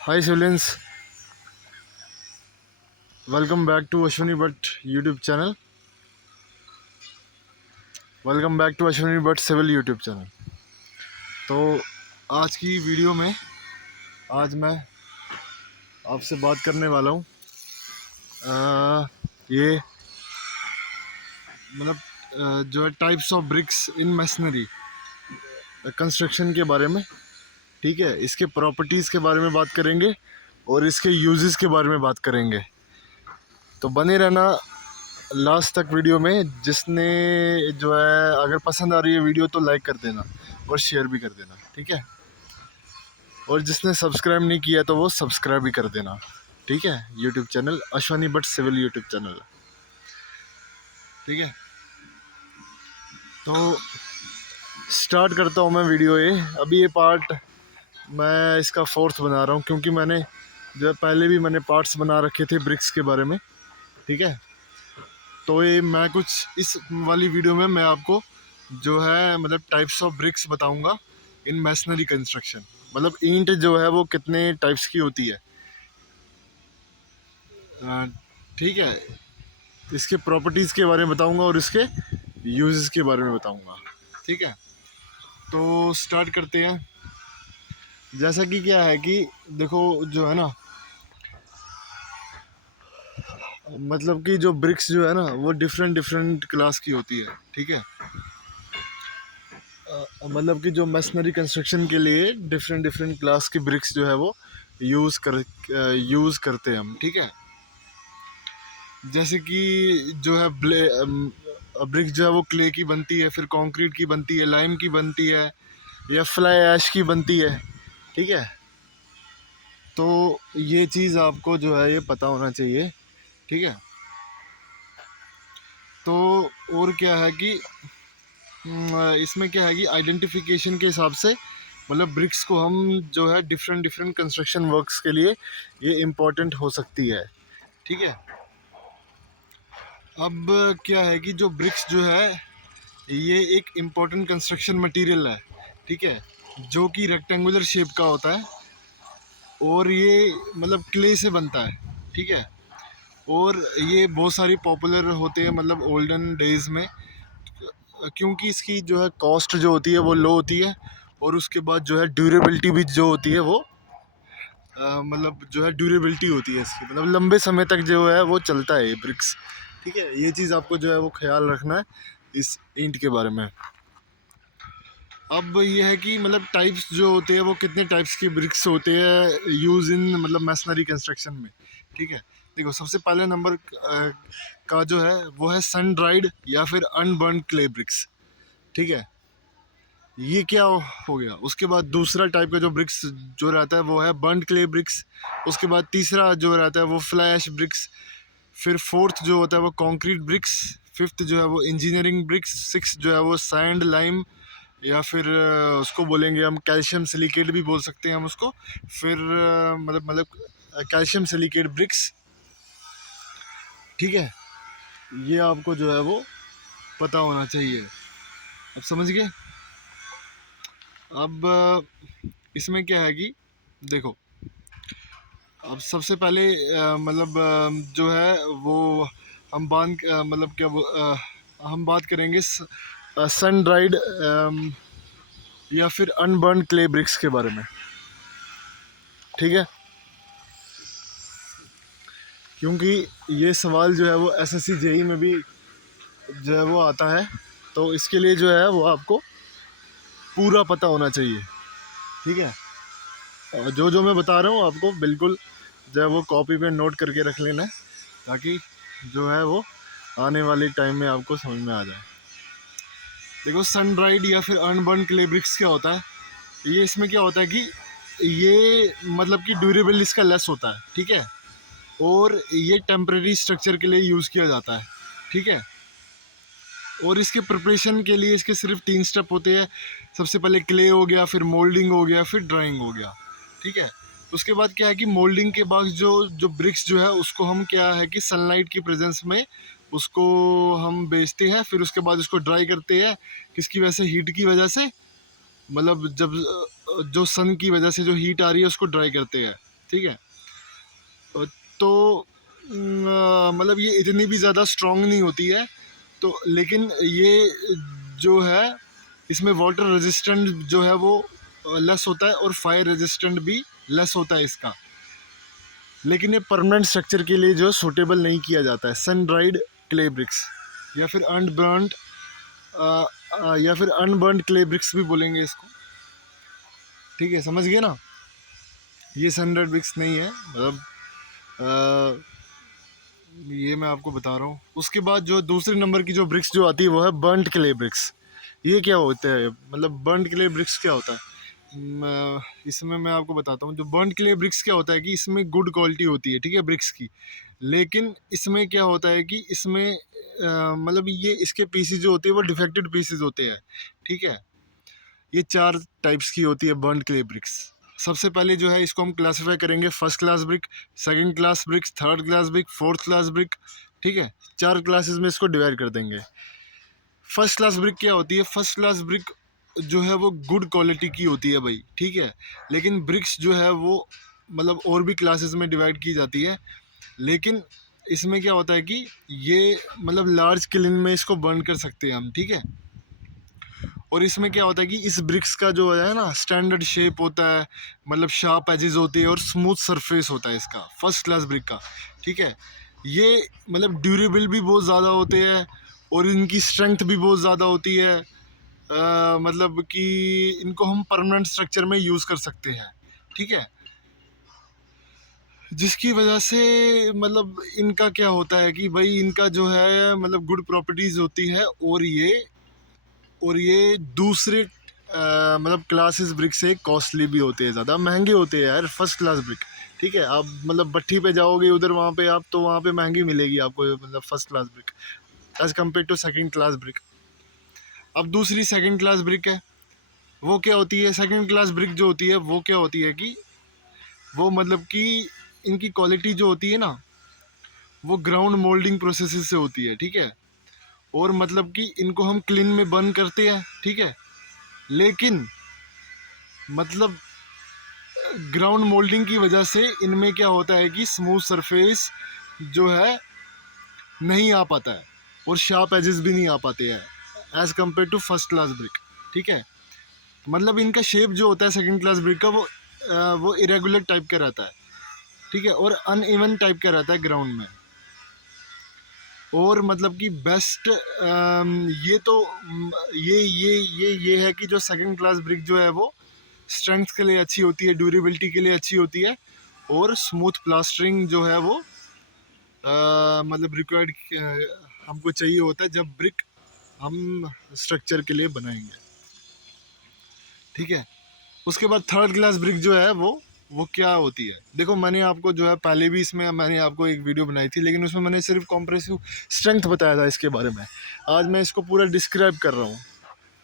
Hi siblings, welcome back to Ashwini Bhatt YouTube channel. Welcome back to Ashwini Bhatt civil YouTube channel. तो आज की video में आज मैं आपसे बात करने वाला हूँ ये जो है types of BRICS in machinery construction के बारे में। ठीक है, इसके प्रॉपर्टीज़ के बारे में बात करेंगे और इसके यूजेस के बारे में बात करेंगे। तो बने रहना लास्ट तक वीडियो में। जिसने जो है अगर पसंद आ रही है वीडियो तो लाइक कर देना और शेयर भी कर देना। ठीक है, और जिसने सब्सक्राइब नहीं किया तो वो सब्सक्राइब भी कर देना। ठीक है, YouTube channel Ashwini Bhatt civil YouTube channel. ठीक है, तो स्टार्ट करता हूँ मैं वीडियो। अभी ये पार्ट मैं इसका फोर्थ बना रहा हूँ, क्योंकि मैंने जो है पहले भी मैंने पार्ट्स बना रखे थे ब्रिक्स के बारे में। ठीक है, तो ये मैं कुछ इस वाली वीडियो में मैं आपको जो है टाइप्स ऑफ ब्रिक्स बताऊंगा इन मैसनरी कंस्ट्रक्शन। ईंट जो है वो कितने टाइप्स की होती है। ठीक है, इसके प्रॉपर्टीज़ के बारे में बताऊंगा और इसके यूजेस के बारे में बताऊंगा। ठीक है, तो स्टार्ट करते हैं। जैसा कि क्या है कि देखो जो है ना, कि जो ब्रिक्स जो है ना वो डिफरेंट डिफरेंट क्लास की होती है। ठीक है, कि जो मशीनरी कंस्ट्रक्शन के लिए डिफरेंट डिफरेंट क्लास की ब्रिक्स जो है वो यूज़ करते हैं हम। ठीक है, जैसे कि जो है ब्रिक जो है वो क्ले की बनती है, फिर कंक्रीट की बनती है, लाइम की बनती है, या फ्लाई ऐश की बनती है। ठीक है, तो ये चीज़ आपको जो है ये पता होना चाहिए। ठीक है, तो और क्या है कि इसमें क्या है कि आइडेंटिफिकेशन के हिसाब से ब्रिक्स को हम जो है डिफरेंट डिफरेंट कंस्ट्रक्शन वर्क्स के लिए ये इम्पोर्टेंट हो सकती है। ठीक है, अब क्या है कि जो ब्रिक्स जो है ये एक इम्पोर्टेंट कंस्ट्रक्शन मटेरियल है। ठीक है, जो कि रेक्टेंगुलर शेप का होता है और ये क्ले से बनता है। ठीक है, और ये बहुत सारी पॉपुलर होते हैं ओल्डन डेज में, क्योंकि इसकी जो है कॉस्ट जो होती है वो लो होती है, और उसके बाद जो है ड्यूरेबिलिटी भी जो होती है वो जो है ड्यूरेबिलिटी होती है इसकी, लंबे समय तक जो है वो चलता है ये ब्रिक्स। ठीक है, ये चीज़ आपको जो है वो ख्याल रखना है इस ईंट के बारे में। अब ये है कि टाइप्स जो होते हैं वो कितने टाइप्स के ब्रिक्स होते हैं यूज़ इन मैसनरी कंस्ट्रक्शन में। ठीक है, देखो सबसे पहले नंबर का जो है वो है सन ड्राइड या फिर अनबर्न क्ले ब्रिक्स। ठीक है, ये क्या हो गया। उसके बाद दूसरा टाइप का जो ब्रिक्स जो रहता है वो है बर्न क्ले ब्रिक्स। उसके बाद तीसरा जो रहता है वो फ्लाई ऐश ब्रिक्स। फिर फोर्थ जो होता है वो कंक्रीट ब्रिक्स। फिफ्थ जो है वो इंजीनियरिंग ब्रिक्स। सिक्स जो है वो सैंड लाइम, या फिर उसको बोलेंगे हम कैल्शियम सिलिकेट भी बोल सकते हैं हम उसको। फिर कैल्शियम सिलिकेट ब्रिक्स। ठीक है, ये आपको जो है वो पता होना चाहिए। अब समझ गए। अब इसमें क्या है कि देखो, अब सबसे पहले जो है वो हम हम बात करेंगे सन ड्राइड या फिर अनबर्न क्ले ब्रिक्स के बारे में। ठीक है, क्योंकि ये सवाल जो है वो एसएससी जेई में भी जो है वो आता है, तो इसके लिए जो है वो आपको पूरा पता होना चाहिए। ठीक है, और जो जो मैं बता रहा हूँ आपको बिल्कुल जो है वो कॉपी पे नोट करके रख लेना है, ताकि जो है वो आने वाले टाइम में आपको समझ में आ जाए। देखो सन ड्राइड या फिर अनबर्न क्ले ब्रिक्स क्या होता है, ये इसमें क्या होता है कि ये कि ड्यूरेबल इसका लेस होता है। ठीक है, और ये टेम्परेरी स्ट्रक्चर के लिए यूज़ किया जाता है। ठीक है, और इसके प्रिपरेशन के लिए इसके सिर्फ 3 स्टेप होते हैं। सबसे पहले क्ले हो गया, फिर मोल्डिंग हो गया, फिर ड्राइंग हो गया। ठीक है, उसके बाद क्या है कि मोल्डिंग के बाद जो जो ब्रिक्स जो है उसको हम क्या है कि सनलाइट की प्रेजेंस में उसको हम बेचते हैं। फिर उसके बाद उसको ड्राई करते हैं, किसकी वजह से, हीट की वजह से। मतलब जब जो सन की वजह से जो हीट आ रही है उसको ड्राई करते हैं, ठीक है। तो मतलब ये इतनी भी ज़्यादा स्ट्रॉन्ग नहीं होती है, तो लेकिन ये जो है इसमें वाटर रेजिस्टेंट जो है वो लेस होता है और फायर रेजिस्टेंट भी लेस होता है इसका। लेकिन ये परमानेंट स्ट्रक्चर के लिए जो सूटेबल नहीं किया जाता है। सन ड्राइड क्ले ब्रिक्स या फिर अनबर्नड या फिर अनबर्नड क्ले ब्रिक्स भी बोलेंगे इसको, ठीक है, समझ गए ना। ये सन ड्राइड ब्रिक्स नहीं है, मतलब ये मैं आपको बता रहा हूँ। उसके बाद जो दूसरे नंबर की जो ब्रिक्स जो आती है वो है बर्नड क्ले ब्रिक्स। ये क्या होता है, मतलब बर्नड क्ले ब्रिक्स क्या होता है, इसमें मैं आपको बताता हूँ। जो बर्नड क्ले ब्रिक्स क्या होता है कि इसमें गुड क्वालिटी होती है, ठीक है, ब्रिक्स की। लेकिन इसमें क्या होता है कि इसमें मतलब ये इसके पीसेज जो होते हैं वो डिफेक्टेड पीसेज होते हैं, ठीक है। ये 4 टाइप्स की होती है बर्नड क्ले ब्रिक्स। सबसे पहले जो है इसको हम क्लासीफाई करेंगे first class brick, second class brick, third class brick, fourth class brick, ठीक है। 4 क्लासेस में इसको डिवाइड कर देंगे। फर्स्ट क्लास ब्रिक क्या होती है, फर्स्ट क्लास ब्रिक जो है वो गुड क्वालिटी की होती है भाई, ठीक है। लेकिन ब्रिक्स जो है वो मतलब और भी क्लासेस में डिवाइड की जाती है, लेकिन इसमें क्या होता है कि ये मतलब लार्ज किलिन में इसको बर्न कर सकते हैं हम, ठीक है। और इसमें क्या होता है कि इस ब्रिक्स का जो है ना स्टैंडर्ड शेप होता है, मतलब शार्प एजेस होती है और स्मूथ सरफेस होता है इसका फर्स्ट क्लास ब्रिक का, ठीक है। ये मतलब ड्यूरेबल भी बहुत ज़्यादा होते हैं और इनकी स्ट्रेंथ भी बहुत ज़्यादा होती है। मतलब कि इनको हम परमानेंट स्ट्रक्चर में यूज़ कर सकते हैं, ठीक है। जिसकी वजह से मतलब इनका क्या होता है कि भाई इनका जो है मतलब गुड प्रॉपर्टीज़ होती है, और ये दूसरे मतलब क्लासेस ब्रिक से कॉस्टली भी होते हैं, ज़्यादा महंगे होते हैं यार फर्स्ट क्लास ब्रिक, ठीक है। आप मतलब भट्टी पे जाओगे उधर वहाँ पे आप, तो वहाँ पे महंगी मिलेगी आपको मतलब first class brick as compare to second class brick. अब दूसरी सेकंड क्लास ब्रिक है, वो क्या होती है, सेकंड क्लास ब्रिक जो होती है वो क्या होती है कि वो मतलब कि इनकी क्वालिटी जो होती है ना वो ग्राउंड मोल्डिंग प्रोसेस से होती है, ठीक है। और मतलब कि इनको हम क्लीन में बर्न करते हैं, ठीक है। लेकिन मतलब ग्राउंड मोल्डिंग की वजह से इनमें क्या होता है कि स्मूथ सरफेस जो है नहीं आ पाता है और शार्प एजेस भी नहीं आ पाते हैं as compare to first class brick, ठीक है। मतलब इनका शेप जो होता है सेकंड क्लास ब्रिक का वो इरेगुलर टाइप का रहता है, ठीक है, और अनइवन टाइप का रहता है ग्राउंड में। और मतलब कि बेस्ट ये तो ये है कि जो सेकंड क्लास ब्रिक जो है वो स्ट्रेंथ के लिए अच्छी होती है, ड्यूरेबिलिटी के लिए अच्छी होती है, और स्मूथ प्लास्टरिंग जो है वो मतलब रिक्वायर्ड हमको चाहिए होता है जब ब्रिक हम स्ट्रक्चर के लिए बनाएंगे, ठीक है। उसके बाद थर्ड क्लास ब्रिक जो है वो क्या होती है, देखो मैंने आपको जो है पहले भी इसमें मैंने आपको एक वीडियो बनाई थी, लेकिन उसमें मैंने सिर्फ कॉम्प्रेसिव स्ट्रेंथ बताया था इसके बारे में। आज मैं इसको पूरा डिस्क्राइब कर रहा हूँ,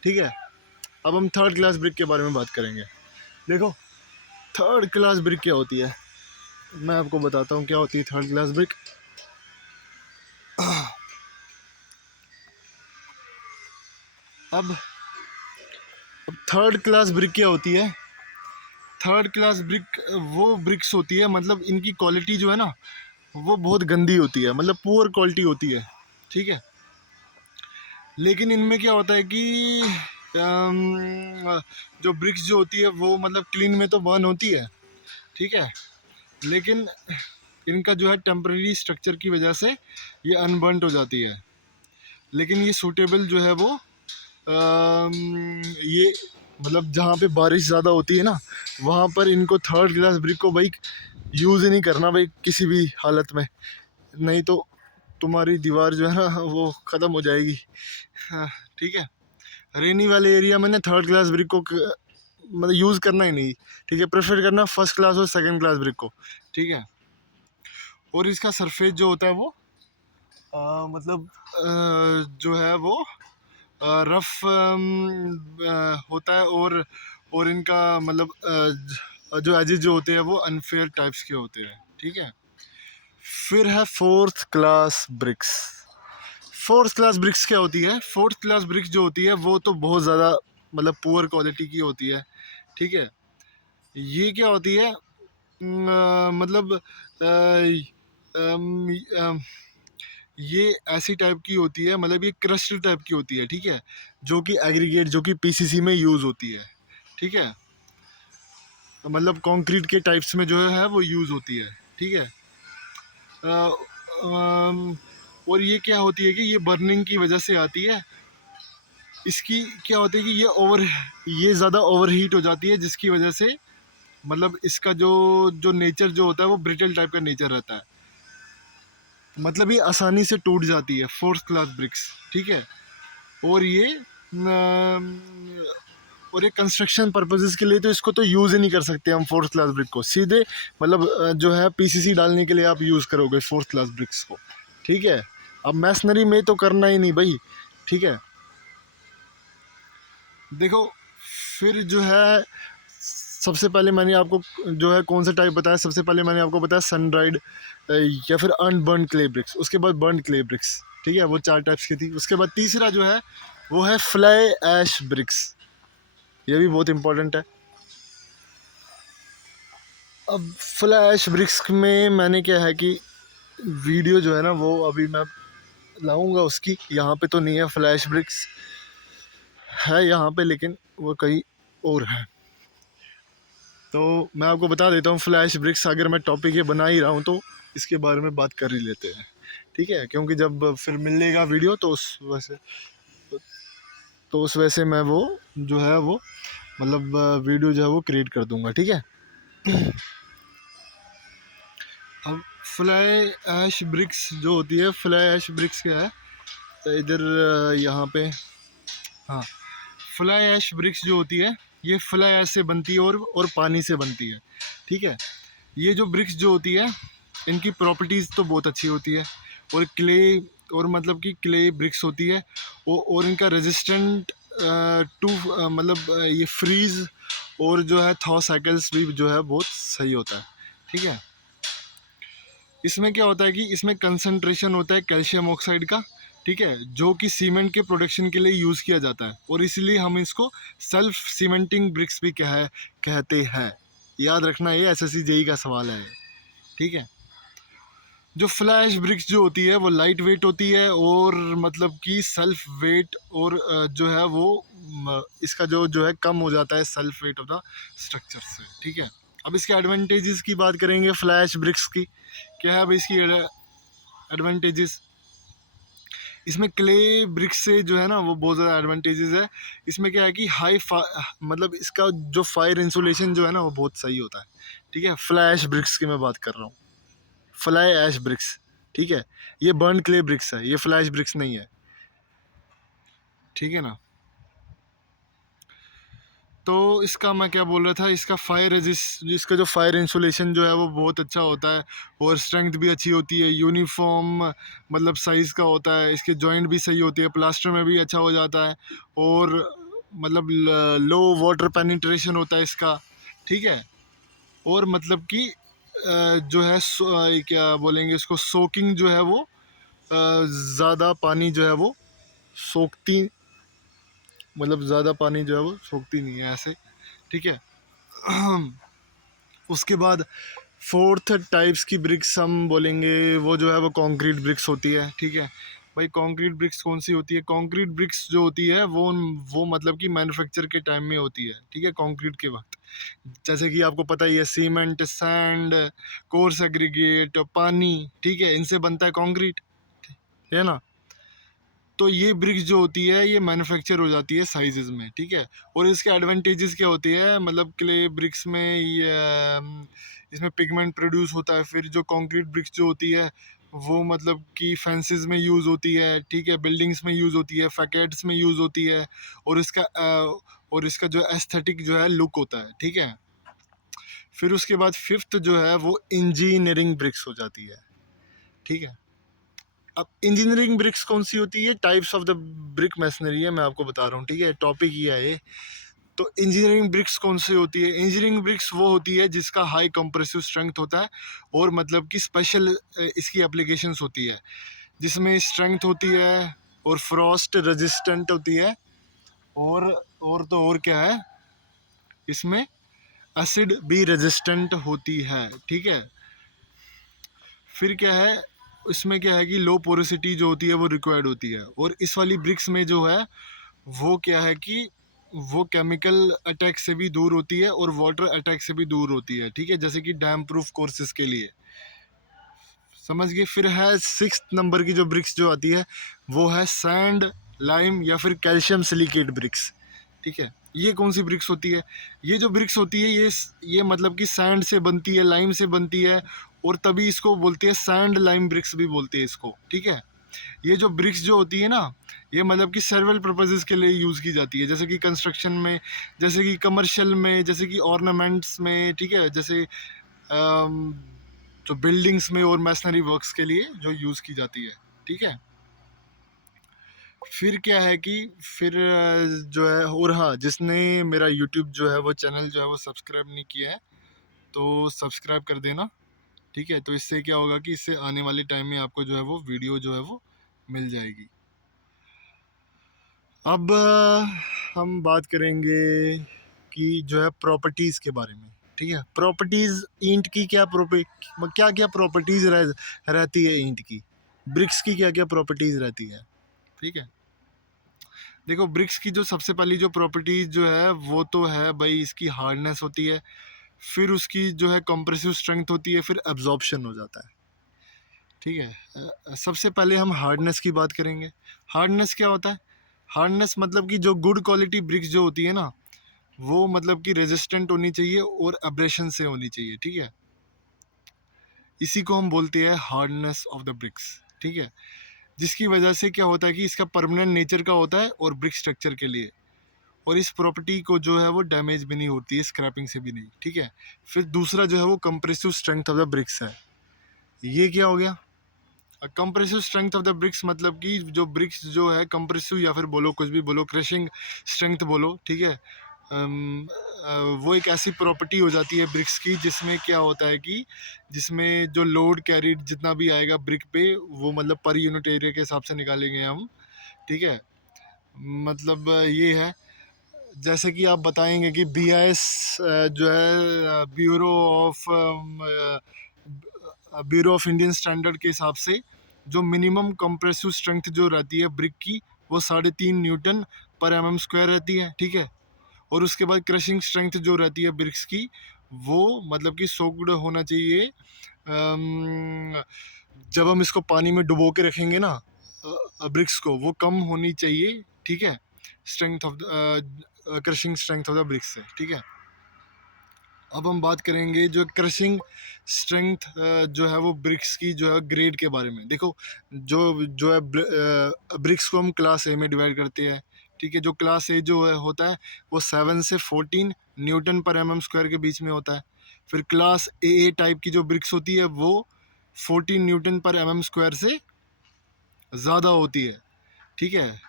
ठीक है। अब हम थर्ड क्लास ब्रिक के बारे में बात करेंगे। देखो थर्ड क्लास ब्रिक क्या होती है, मैं आपको बताता हूँ क्या होती है थर्ड क्लास ब्रिक। अब थर्ड क्लास ब्रिक क्या होती है, थर्ड क्लास ब्रिक वो ब्रिक्स होती है मतलब इनकी क्वालिटी जो है ना वो बहुत गंदी होती है, मतलब पुअर क्वालिटी होती है, ठीक है। लेकिन इनमें क्या होता है कि जो ब्रिक्स जो होती है वो मतलब क्लीन में तो बर्न होती है, ठीक है। लेकिन इनका जो है टेम्परेरी स्ट्रक्चर की वजह से ये अनबर्नड हो जाती है। लेकिन ये सूटेबल जो है वो ये मतलब जहाँ पे बारिश ज़्यादा होती है ना वहाँ पर इनको थर्ड क्लास ब्रिक को भाई यूज़ ही नहीं करना भाई किसी भी हालत में, नहीं तो तुम्हारी दीवार जो है ना वो ख़त्म हो जाएगी, हाँ, ठीक है। रेनी वाले एरिया में ना थर्ड क्लास ब्रिक को मतलब यूज़ करना ही नहीं, ठीक है। प्रेफर करना फर्स्ट क्लास और सेकंड क्लास ब्रिक को, ठीक है। और इसका सरफेस जो होता है वो मतलब जो है वो रफ होता है, और इनका मतलब जो एजेस जो होते हैं वो अनफेयर टाइप्स के होते हैं, ठीक है। फिर है fourth class BRICS. Fourth class BRICS क्या होती है, फोर्थ क्लास ब्रिक्स जो होती है वो तो बहुत ज़्यादा मतलब पुअर क्वालिटी की होती है, ठीक है। ये क्या होती है, मतलब अम, अम, ये ऐसी टाइप की होती है, मतलब ये क्रस्ट टाइप की होती है, ठीक है, जो कि एग्रीगेट, जो कि पीसीसी में यूज़ होती है, ठीक है। तो मतलब कंक्रीट के टाइप्स में जो है वो यूज़ होती है, ठीक है। अ, अम, और ये क्या होती है कि ये बर्निंग की वजह से आती है। इसकी क्या होती है कि ये ज़्यादा ओवर हीट हो जाती है, जिसकी वजह से मतलब इसका जो जो नेचर जो होता है वो ब्रिटल टाइप का नेचर रहता है, मतलब ये आसानी से टूट जाती है, फोर्थ क्लास ब्रिक्स, ठीक है। और ये और ये कंस्ट्रक्शन पर्पसेस के लिए तो इसको तो यूज़ ही नहीं कर सकते हम फोर्थ क्लास ब्रिक को, सीधे मतलब जो है पीसीसी डालने के लिए आप यूज़ करोगे फोर्थ क्लास ब्रिक्स को, ठीक है। अब मैसनरी में तो करना ही नहीं भाई, ठीक है। देखो, फिर जो है सबसे पहले मैंने आपको जो है कौन सा टाइप बताया, सबसे पहले मैंने आपको बताया सन ड्राइड या फिर अनबर्न क्ले ब्रिक्स, उसके बाद बर्न क्ले ब्रिक्स, ठीक है, वो 4 टाइप्स की थी। उसके बाद तीसरा जो है वो है फ्लाई ऐश ब्रिक्स, ये भी बहुत इंपॉर्टेंट है। अब फ्लाई ऐश ब्रिक्स में मैंने क्या है कि वीडियो जो है ना वो अभी मैं लाऊंगा उसकी, यहाँ पे तो नहीं है, फ्लैश ब्रिक्स है यहाँ पे लेकिन वो कहीं और है। तो मैं आपको बता देता हूँ फ्लैश ब्रिक्स, अगर मैं टॉपिक ये बना ही रहा हूँ तो इसके बारे में बात कर ही लेते हैं, ठीक है, क्योंकि जब फिर मिलेगा वीडियो तो उस वजह से मैं वो जो है वो मतलब वीडियो जो है वो क्रिएट कर दूंगा, ठीक है। अब फ्लाई ऐश ब्रिक्स जो होती है, फ्लाई ऐश ब्रिक्स क्या है, इधर यहाँ पे, हाँ, फ्लाई ऐश ब्रिक्स जो होती है ये फ्लाई ऐश से बनती है और पानी से बनती है, ठीक है। ये जो ब्रिक्स जो होती है इनकी प्रॉपर्टीज़ तो बहुत अच्छी होती है, और क्ले, और मतलब कि क्ले ब्रिक्स होती है, और इनका रेजिस्टेंट टू मतलब ये फ्रीज और जो है थॉ साइकिल्स भी जो है बहुत सही होता है, ठीक है। इसमें क्या होता है कि इसमें कंसंट्रेशन होता है कैल्शियम ऑक्साइड का, ठीक है, जो कि सीमेंट के प्रोडक्शन के लिए यूज़ किया जाता है, और इसीलिए हम इसको सेल्फ सीमेंटिंग ब्रिक्स भी कहते हैं। याद रखना, ये एसएससी जेई का सवाल है, ठीक है। जो फ्लैश ब्रिक्स जो होती है वो लाइट वेट होती है, और मतलब कि सेल्फ वेट, और जो है वो इसका जो है कम हो जाता है self weight of the structure से, ठीक है। अब इसके एडवांटेजेस की बात करेंगे फ्लैश ब्रिक्स की, क्या है अब इसकी एडवांटेजेस। इसमें क्ले ब्रिक्स से जो है ना वो बहुत ज़्यादा एडवांटेजेस है। इसमें क्या है कि मतलब इसका जो फायर इंसुलेशन जो है ना वो बहुत सही होता है, ठीक है। फ्लैश ब्रिक्स की मैं बात कर रहा हूँ, फ्लाई ऐश ब्रिक्स, ठीक है। ये बर्न क्ले ब्रिक्स है, ये फ्लैश ब्रिक्स नहीं है, ठीक है ना। तो इसका मैं क्या बोल रहा था, इसका फायर रेजिस्ट, इसका जो फायर इंसुलेशन जो है वो बहुत अच्छा होता है, और स्ट्रेंथ भी अच्छी होती है, यूनिफॉर्म मतलब साइज़ का होता है, इसके जॉइंट भी सही होती है, प्लास्टर में भी अच्छा हो जाता है, और मतलब लो वाटर पेनिट्रेशन होता है इसका, ठीक है। और मतलब कि जो है क्या बोलेंगे इसको, सोकिंग जो है वो ज़्यादा पानी जो है वो सोखती, मतलब ज़्यादा पानी जो है वो सोखती नहीं है ऐसे, ठीक है। उसके बाद फोर्थ टाइप्स की ब्रिक्स हम बोलेंगे, वो जो है वो कंक्रीट ब्रिक्स होती है, ठीक है। भाई कंक्रीट ब्रिक्स कौन सी होती है, कंक्रीट ब्रिक्स जो होती है वो मतलब कि मैन्युफैक्चर के टाइम में होती है, ठीक है, कंक्रीट के वक्त। जैसे कि आपको पता ही है, सीमेंट, सैंड, कोर्स एग्रीगेट, पानी, ठीक है, इनसे बनता है कंक्रीट, है ना। तो ये ब्रिक्स जो होती है ये मैन्युफैक्चर हो जाती है साइजेस में, ठीक है। और इसके एडवांटेजेस क्या होती है, मतलब क्ले ब्रिक्स में ये इसमें पिगमेंट प्रोड्यूस होता है। फिर जो कंक्रीट ब्रिक्स जो होती है वो मतलब कि फेंसेस में यूज़ होती है, ठीक है, बिल्डिंग्स में यूज़ होती है, फैकेट्स में यूज़ होती है, और इसका जो एस्थेटिक जो है लुक होता है, ठीक है। फिर उसके बाद फिफ्थ जो है वो इंजीनियरिंग ब्रिक्स हो जाती है, ठीक है। अब इंजीनियरिंग ब्रिक्स कौन सी होती है, types of the brick masonry है, मैं आपको बता रहा हूँ, ठीक है, टॉपिक ही है ये। तो इंजीनियरिंग ब्रिक्स कौन सी होती है, इंजीनियरिंग ब्रिक्स वो होती है जिसका हाई कंप्रेसिव स्ट्रेंथ होता है, और मतलब कि स्पेशल इसकी एप्लीकेशंस होती है, जिसमें स्ट्रेंथ होती है और फ्रॉस्ट रेजिस्टेंट होती है, और क्या है, इसमें एसिड भी रेजिस्टेंट होती है, ठीक है। फिर क्या है, इसमें क्या है कि लो पोरोसिटी जो होती है वो रिक्वायर्ड होती है। और इस वाली ब्रिक्स में जो है वो क्या है कि वो केमिकल अटैक से भी दूर होती है और वाटर अटैक से भी दूर होती है, ठीक है, जैसे कि डैम प्रूफ कोर्सेज के लिए, समझ गए। फिर है 6 नंबर की जो ब्रिक्स जो आती है वो है सैंड, लाइम या फिर कैल्शियम सिलिकेट ब्रिक्स, ठीक है। ये कौन सी ब्रिक्स होती है, ये जो ब्रिक्स होती है ये मतलब कि सैंड से बनती है, लाइम से बनती है, और तभी इसको बोलते हैं सैंड लाइम ब्रिक्स भी बोलते हैं इसको, ठीक है। ये जो ब्रिक्स जो होती है ना, ये मतलब कि सेवरल पर्पसेस के लिए यूज़ की जाती है, जैसे कि कंस्ट्रक्शन में, जैसे कि कमर्शियल में, जैसे कि ऑर्नामेंट्स में, ठीक है, जैसे जो बिल्डिंग्स में और मैसनरी वर्क्स के लिए जो यूज़ की जाती है, ठीक है। फिर क्या है कि फिर जो है, और हाँ, जिसने मेरा यूट्यूब जो है वो चैनल जो है वो सब्सक्राइब नहीं किया है तो सब्सक्राइब कर देना, ठीक है। तो इससे क्या होगा कि इससे आने वाले टाइम में आपको जो है वो वीडियो जो है वो मिल जाएगी। अब हम बात करेंगे कि जो है प्रॉपर्टीज़ के बारे में, ठीक है। प्रॉपर्टीज़ ईंट की क्या क्या प्रॉपर्टीज़ रहती है ईंट की, ब्रिक्स की क्या क्या प्रॉपर्टीज़ रहती है, ठीक है। देखो, ब्रिक्स की जो सबसे पहली जो प्रॉपर्टीज़ जो है वो तो है भाई, इसकी हार्डनेस होती है, फिर उसकी जो है कंप्रेसिव स्ट्रेंथ होती है, फिर एब्जॉर्प्शन हो जाता है, ठीक है। सबसे पहले हम हार्डनेस की बात करेंगे। हार्डनेस क्या होता है, हार्डनेस मतलब कि जो गुड क्वालिटी ब्रिक्स जो होती है ना, वो मतलब कि रेजिस्टेंट होनी चाहिए और एब्रेशन से होनी चाहिए, ठीक है। इसी को हम बोलते हैं हार्डनेस ऑफ द ब्रिक्स, ठीक है। जिसकी वजह से क्या होता है कि इसका परमानेंट नेचर का होता है और ब्रिक स्ट्रक्चर के लिए, और इस प्रॉपर्टी को जो है वो डैमेज भी नहीं होती है, स्क्रैपिंग से भी नहीं, ठीक है। फिर दूसरा जो है वो compressive strength of the bricks है। ये क्या हो गया, compressive strength of the bricks मतलब कि जो ब्रिक्स जो है कंप्रेसिव, या फिर बोलो कुछ भी बोलो, क्रशिंग स्ट्रेंथ बोलो, ठीक है। वो एक ऐसी प्रॉपर्टी हो जाती है ब्रिक्स की जिसमें क्या होता है कि जिसमें जो लोड कैरीड जितना भी आएगा ब्रिक पे, वो मतलब पर यूनिट एरिया के हिसाब से निकालेंगे हम, ठीक है। मतलब ये है, जैसे कि आप बताएंगे कि BIS जो है ब्यूरो ऑफ इंडियन स्टैंडर्ड के हिसाब से जो मिनिमम कंप्रेसिव स्ट्रेंथ जो रहती है ब्रिक की, वो 3.5 न्यूटन पर mm² रहती है, ठीक है। और उसके बाद क्रशिंग स्ट्रेंथ जो रहती है ब्रिक्स की, वो मतलब कि सोक्ड होना चाहिए। जब हम इसको पानी में डुबो के रखेंगे ना ब्रिक्स को, वो कम होनी चाहिए, ठीक है, strength of the crushing strength of the bricks से, ठीक है। अब हम बात करेंगे जो क्रशिंग स्ट्रेंथ जो है वो ब्रिक्स की जो है ग्रेड के बारे में। देखो, जो जो है ब्रिक्स को हम क्लास ए में डिवाइड करते हैं, ठीक है। जो क्लास ए जो है होता है वो 7 से 14 न्यूटन पर mm² के बीच में होता है। फिर क्लास ए टाइप की जो ब्रिक्स होती है वो 14 न्यूटन पर mm² से ज़्यादा होती है, ठीक है।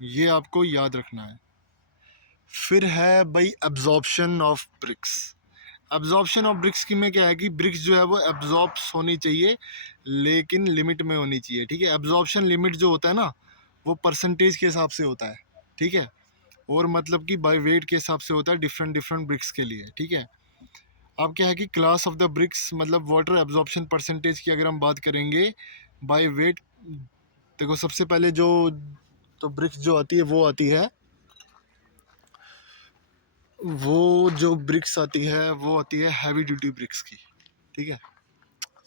ये आपको याद रखना है। फिर है भाई absorption of BRICS. Absorption of BRICS की में क्या है कि ब्रिक्स जो है वो एब्जॉर्ब्स होनी चाहिए, लेकिन लिमिट में होनी चाहिए, ठीक है। एब्जॉर्प्शन लिमिट जो होता है ना, वो परसेंटेज के हिसाब से होता है, ठीक है। और मतलब कि बाय वेट के हिसाब से होता है डिफरेंट डिफरेंट ब्रिक्स के लिए, ठीक है। अब क्या है कि क्लास ऑफ द ब्रिक्स मतलब वाटर एब्जॉर्प्शन परसेंटेज की अगर हम बात करेंगे बाय वेट, देखो सबसे पहले जो तो ब्रिक्स जो आती है वो आती है, वो जो ब्रिक्स आती है वो आती है हैवी ड्यूटी ब्रिक्स की, ठीक है।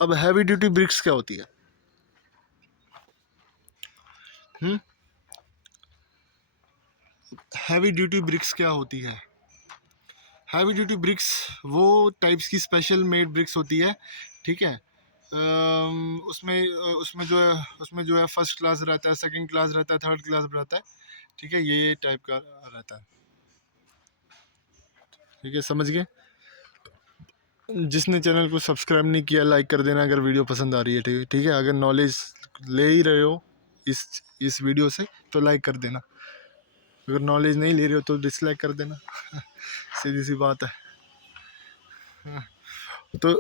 अब हैवी ड्यूटी ब्रिक्स क्या होती है, हैवी ड्यूटी ब्रिक्स क्या होती है। हैवी ड्यूटी ब्रिक्स वो टाइप्स की स्पेशल मेड ब्रिक्स होती है, ठीक है। उसमें जो है फर्स्ट क्लास रहता है, सेकंड क्लास रहता है, थर्ड क्लास रहता है, ठीक है। ये टाइप का रहता है, ठीक है, समझ गए। जिसने चैनल को सब्सक्राइब नहीं किया, लाइक कर देना अगर वीडियो पसंद आ रही है, ठीक है, ठीक है। अगर नॉलेज ले ही रहे हो इस वीडियो से तो लाइक कर देना, अगर नॉलेज नहीं ले रहे हो तो डिसलाइक कर देना सीधी सी बात है। तो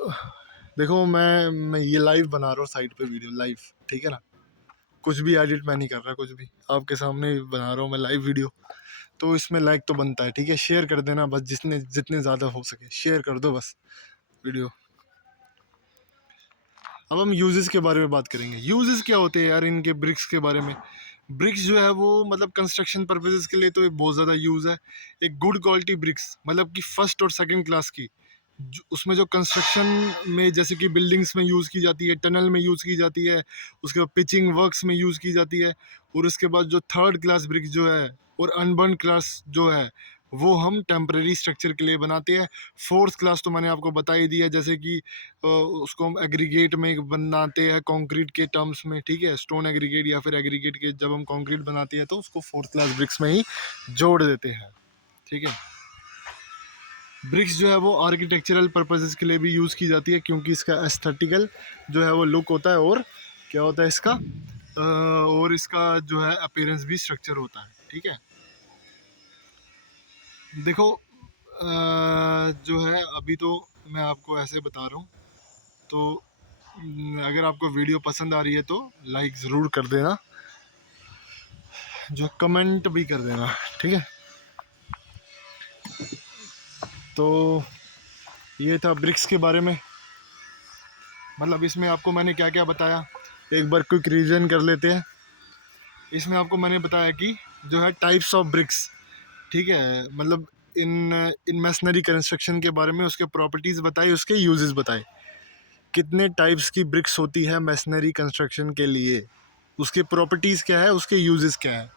देखो, मैं ये लाइव बना रहा हूँ साइड पे वीडियो लाइव, ठीक है ना, कुछ भी एडिट मैं नहीं कर रहा, कुछ भी आपके सामने बना रहा हूँ मैं लाइव वीडियो। तो इसमें लाइक तो बनता है, ठीक है। शेयर कर देना बस, जितने जितने ज़्यादा हो सके शेयर कर दो बस वीडियो। अब हम यूजेस के बारे में बात करेंगे। यूजेस क्या होते हैं यार इनके ब्रिक्स के बारे में। ब्रिक्स जो है वो मतलब कंस्ट्रक्शन पर्पजेज़ के लिए तो ये बहुत ज़्यादा यूज़ है। एक गुड क्वालिटी ब्रिक्स मतलब कि फर्स्ट और सेकंड क्लास की, उसमें जो कंस्ट्रक्शन में जैसे कि बिल्डिंग्स में यूज़ की जाती है, टनल में यूज़ की जाती है, उसके बाद पिचिंग वर्क्स में यूज़ की जाती है। और उसके बाद जो थर्ड क्लास ब्रिक्स जो है और अनबर्न क्लास जो है वो हम टेम्परेरी स्ट्रक्चर के लिए बनाते हैं। फोर्थ क्लास तो मैंने आपको बता ही दिया, जैसे कि उसको हम एग्रीगेट में बनाते हैं कंक्रीट के टर्म्स में, ठीक है। स्टोन एग्रीगेट या फिर एग्रीगेट के जब हम कंक्रीट बनाते हैं तो उसको फोर्थ क्लास ब्रिक्स में ही जोड़ देते हैं, ठीक है। ब्रिक्स जो है वो आर्किटेक्चरल पर्पसेस के लिए भी यूज़ की जाती है, क्योंकि इसका एस्थेटिकल जो है वो लुक होता है, और क्या होता है इसका और इसका जो है अपीयरेंस भी स्ट्रक्चर होता है, ठीक है। देखो जो है अभी तो मैं आपको ऐसे बता रहा हूँ, तो अगर आपको वीडियो पसंद आ रही है तो लाइक ज़रूर कर देना, जो कमेंट भी कर देना, ठीक है। तो ये था ब्रिक्स के बारे में, मतलब इसमें आपको मैंने क्या क्या बताया एक बार क्विक रिवीजन कर लेते हैं। इसमें आपको मैंने बताया कि जो है टाइप्स ऑफ ब्रिक्स, ठीक है, मतलब इन इन मैसनरी कंस्ट्रक्शन के बारे में, उसके प्रॉपर्टीज़ बताई, उसके यूजेस बताए, कितने टाइप्स की ब्रिक्स होती है मैसनरी कंस्ट्रक्शन के लिए, उसके प्रॉपर्टीज़ क्या है, उसके यूजेस क्या है,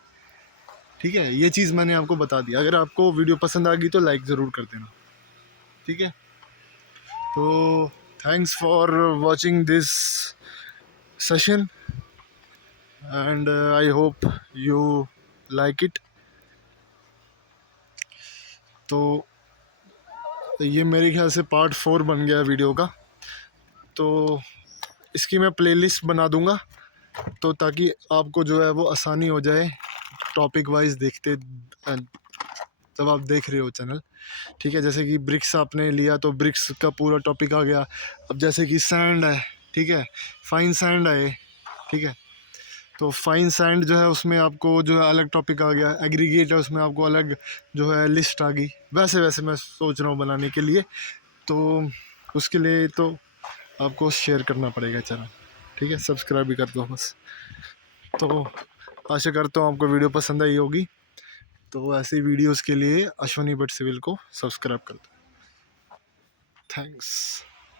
ठीक है। ये चीज़ मैंने आपको बता दी। अगर आपको वीडियो पसंद आ गई तो लाइक ज़रूर कर देना, ठीक है। तो thanks for watching this session and I hope you like it. तो ये मेरे ख्याल से पार्ट 4 बन गया वीडियो का, तो इसकी मैं प्लेलिस्ट बना दूंगा, तो ताकि आपको जो है वो आसानी हो जाए टॉपिक वाइज देखते जब आप देख रहे हो चैनल, ठीक है। जैसे कि ब्रिक्स आपने लिया तो ब्रिक्स का पूरा टॉपिक आ गया। अब जैसे कि सैंड है, ठीक है, फाइन सैंड है, ठीक है, तो फाइन सैंड जो है उसमें आपको जो है अलग टॉपिक आ गया। एग्रीगेट है, उसमें आपको अलग जो है लिस्ट आ गई। वैसे वैसे मैं सोच रहा हूँ बनाने के लिए, तो उसके लिए तो आपको शेयर करना पड़ेगा चैनल, ठीक है, सब्सक्राइब भी कर दो बस। तो आशा करता हूँ आपको वीडियो पसंद आई होगी, तो ऐसी वीडियोस के लिए अश्वनी भट्ट सिविल को सब्सक्राइब कर दो। थैंक्स।